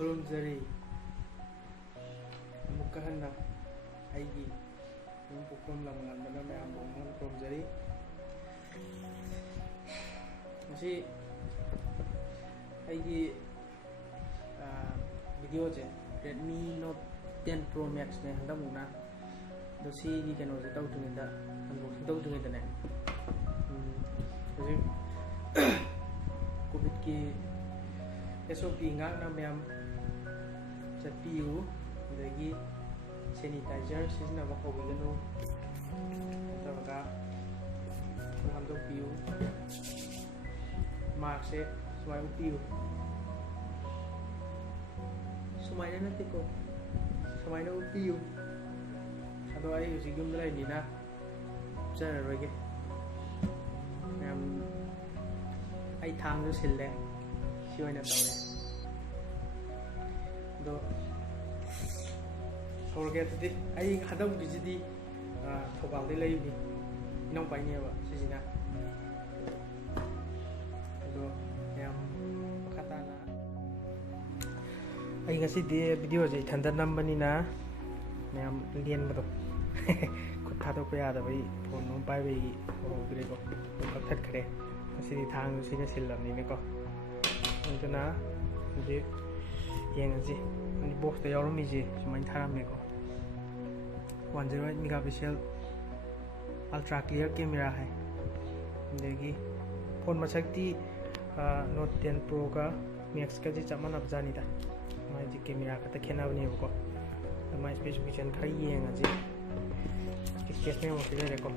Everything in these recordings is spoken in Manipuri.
ꯈꯨꯔꯨꯝꯖꯔꯤ ꯑꯃꯨꯛꯀ ꯍꯟꯅ ꯑꯩꯒꯤ ꯌꯨꯝ ꯄꯣꯛꯐꯝ ꯂꯝ ꯉꯥꯟꯕꯅ ꯃꯌꯥꯝꯕꯨ ꯑꯃꯨꯛ ꯈꯨꯔꯨꯝꯖꯔꯤ ꯉꯁꯤ ꯑꯩꯒꯤ ꯚꯤꯗꯤꯑꯣꯁꯦ Redmi Note 10 Pro Max ꯅꯦ ꯍꯟꯗꯛꯃꯨꯛꯅ ꯑꯗꯣ ꯁꯤꯒꯤ ꯀꯩꯅꯣꯁꯦ ꯇꯧꯗ꯭ꯔꯤꯉꯩꯗ ꯑꯟꯕꯣꯛꯁꯤꯡ ꯇꯧꯗ꯭ꯔꯤꯉꯩꯗꯅꯦ ꯍꯧꯖꯤꯛ ꯀꯣꯚꯤꯗꯀꯤ SOP ꯉꯥꯛꯅ ꯃꯌꯥꯝ ꯆꯠꯄꯤꯌꯨ ꯑꯗꯒꯤ ꯁꯦꯅꯤꯇꯥꯏꯖꯔ ꯁꯤꯖꯤꯟꯅꯕ ꯍꯧꯕꯤꯒꯅꯨ ꯅꯠꯇ꯭ꯔꯒ ꯍꯥꯝꯗꯣꯛꯄꯤꯌꯨ ꯃꯥꯛꯁꯦ ꯁꯨꯃꯥꯏꯅ ꯎꯞꯄꯤꯌꯨ ꯁꯨꯃꯥꯏꯅ ꯅꯠꯇꯦꯀꯣ ꯁꯨꯃꯥꯏꯅ ꯎꯞꯄꯤꯌꯨ ꯑꯗꯣ ꯑꯩ ꯍꯧꯖꯤꯛ ꯌꯨꯝꯗ ꯂꯩꯕꯅꯤꯅ ꯎꯞꯆꯔꯔꯣꯏꯒꯦ ꯃꯌꯥꯝ ꯑꯩ ꯊꯥꯡꯁꯨ ꯁꯤꯜꯂꯦ ꯁꯤ ꯑꯣꯏꯅ ꯇꯧꯔꯦ ꯑꯗꯣ ꯍꯧꯔꯒꯦ ꯑꯗꯨꯗꯤ ꯑꯩ ꯍꯟꯗꯛꯀꯤꯁꯤꯗꯤ ꯊꯧꯕꯥꯜꯗꯩ ꯂꯩꯕꯅꯤ ꯏꯅꯥꯎꯄꯥꯏꯅꯦꯕ ꯁꯤꯁꯤꯅ ꯑꯗꯣ ꯌꯥꯝ ꯃꯈꯥ ꯇꯥꯅ ꯑꯩ ꯉꯁꯤꯗꯤ ꯚꯤꯗꯤꯑꯣꯁꯦ ꯏꯊꯟꯇ ꯅꯝꯕꯅꯤꯅ ꯃꯌꯥꯝ ꯂꯦꯟꯕꯗꯣ ꯈꯨꯠ ꯊꯥꯗꯣꯛꯄ ꯌꯥꯗꯕꯩ ꯐꯣꯟ ꯑꯃ ꯄꯥꯏꯕꯒꯤ ꯍꯧꯈ꯭ꯔꯦꯀꯣ ꯀꯛꯊꯠꯈ꯭ꯔꯦ ꯉꯁꯤꯗꯤ ꯊꯥꯡꯁꯨ ꯁꯤꯅ ꯁꯤꯜꯂꯕꯅꯤꯅꯀꯣ ꯑꯗꯨꯅ ꯍꯧꯖꯤꯛ ꯌꯦꯡꯉꯁꯤ ꯕꯣꯛꯁꯇ ꯌꯥꯎꯔꯝꯃꯤꯁꯦ ꯁꯨꯃꯥꯏꯅ ꯊꯥꯔꯝꯃꯦꯀꯣ 108 ꯃꯦꯒꯥꯄꯤꯛꯁꯦꯜ ꯑꯜꯇ꯭ꯔꯥ ꯀ꯭ꯂꯤꯌꯔ ꯀꯦꯃꯦꯔꯥ ꯍꯥꯏ ꯑꯗꯒꯤ ꯐꯣꯟ ꯃꯁꯛꯇꯤ Note 10 Proꯒ Maxꯀꯁꯤ ꯆꯞ ꯃꯥꯟꯅꯕ ꯖꯥꯠꯅꯤꯗ ꯃꯥꯏꯗꯤ ꯀꯦꯃꯦꯔꯥ ꯈꯛꯇ ꯈꯦꯠꯅꯕꯅꯦꯕꯀꯣ ꯑꯗꯣ ꯃꯥꯏ ꯁ꯭ꯄꯦꯁꯤꯐꯤꯀꯦꯁꯟ ꯈꯔ ꯌꯦꯡꯉꯁꯤ ꯀꯦꯁ ꯃꯦꯃꯣꯁꯤ ꯂꯩꯔꯦꯀꯣ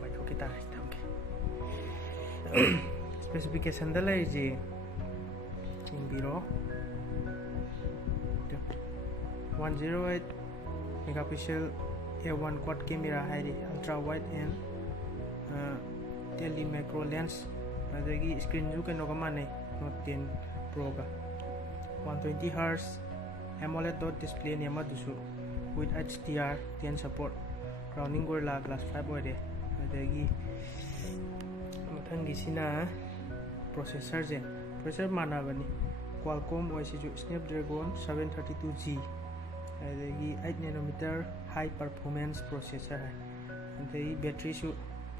ꯄꯥꯏꯊꯣꯛꯈꯤ ꯇꯥꯔꯦ ꯊꯝꯒꯦ ꯁ꯭ꯄꯦꯁꯤꯐꯤꯀꯦꯁꯟꯗ ꯂꯩꯔꯤꯁꯤ ꯌꯦꯡꯕꯤꯔꯣ 108 megapixel A1 quad camera hairi ultra wide and tele macro lens adagi screen ju keno ga mane Note 10 Pro ga 120 Hz AMOLED dot display ne madusu with HDR10 support rounding Gorilla Glass 5 oire adagi mathangi sina processor manabani Qualcomm OSiju Snapdragon 732G adagi 8nm high performance processor hai adagi battery su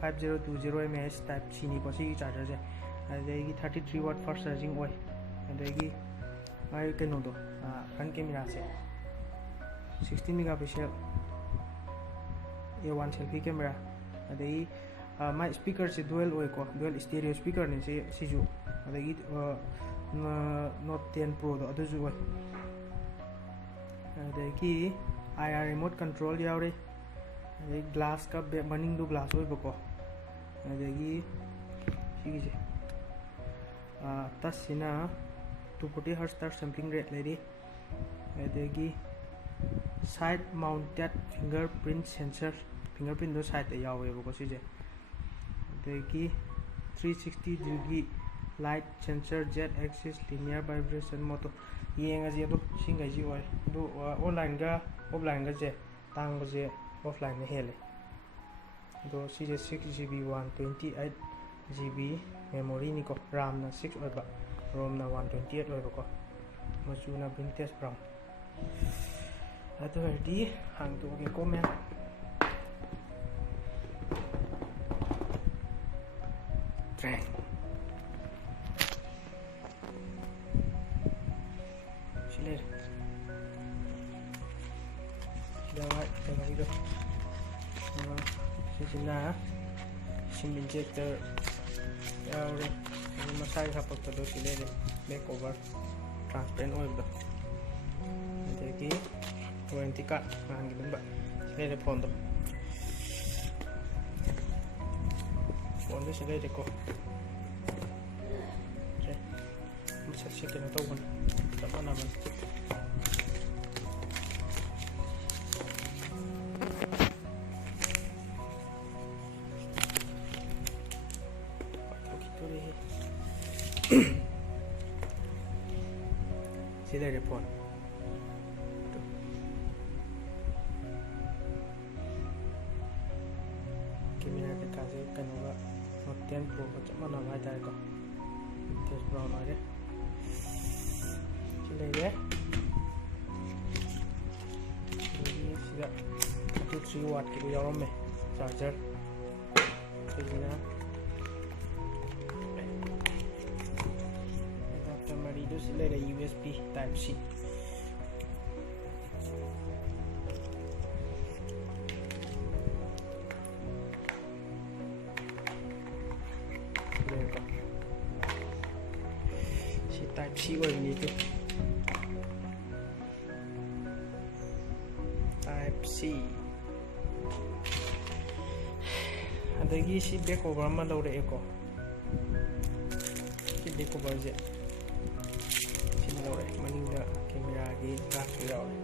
5020 mAh type C ni ko si charger je adagi 33 watt fast charging oi adagi ai keno do front camera se 16 megapixel A1 selfie camera adagi my speaker se dual oi ko dual stereo speaker ni se siju adagi Note 10 Pro do adu ju oi adagi IR remote control yaure adagi glass ka maning do glass oi bako adagi sigi touch sina 240 Hz touch sampling rate lady adagi side mounted fingerprint sensor fingerprint do side da yawe bako sije adagi 360 degree light sensor Z axis linear vibration motor yengaji adu singai ji oi do online ga offline ga je tang ba je offline ne hele do sije 6GB 128GB memory ni ko RAM na 6 oi ba ROM na 128 oi ba ko machu na vintage brown adu di hang to ge comment try Sila itu sila sim injector yaure masai hapak to sila de makeover transparent oil do adagi warranty card nang ba sila de phone sila de ko bisa sih kena tahu kan apa namanya sila de phone camera ke kaje kanoga Note 10 Pro ko chama na hai dai ko test brown are Lele. Ini sudah 3 watt gitu ya om charger. Sini adapter marido sih lele USB Type C. Type C ini tuh Type C adagi si back cover ma lawre ko si back cover je si lawre maninga camera gi back lawre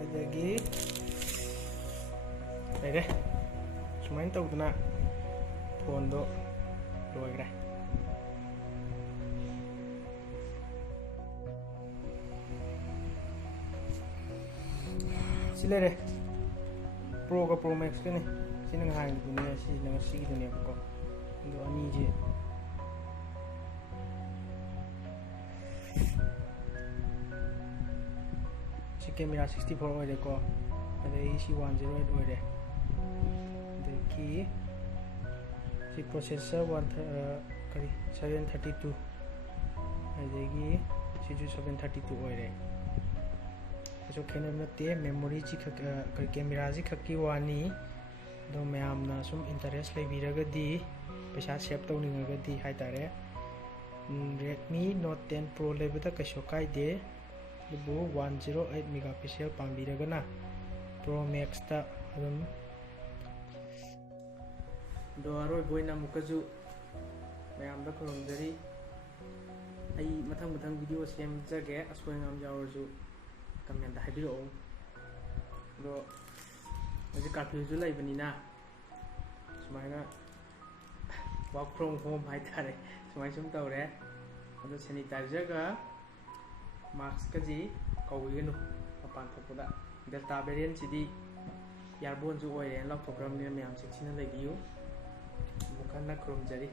adagi lere sumain tawduna phone do loigre Silere Pro ka Pro Max ka ni sino nga hangin dun niya sino nga sige dun niya ko ito ani je si camera 64 oire ko ada isi 108 oire deki si processor 732 adagi si 732 oire so kena nate memory ji camera ji khaki wani do mayam na sum interest lai biraga di paisa save tawninga di haitare Redmi Note 10 Pro lebada kaso kaide bu 108 megapixel pambiraga na Pro Max ta adum do aroi boina mukaju mayam da khurumjari ai mathang video sem jage asoi ngam jawrju comment da habiro do aje curfew ju laibani na sumaina work from home hai tare sumai sum tawre ado sanitizer ga mask ka ji kawiganu mapan thokda delta variant sidi yarbon ju oire la program ni myam section la biu bukan na krom jari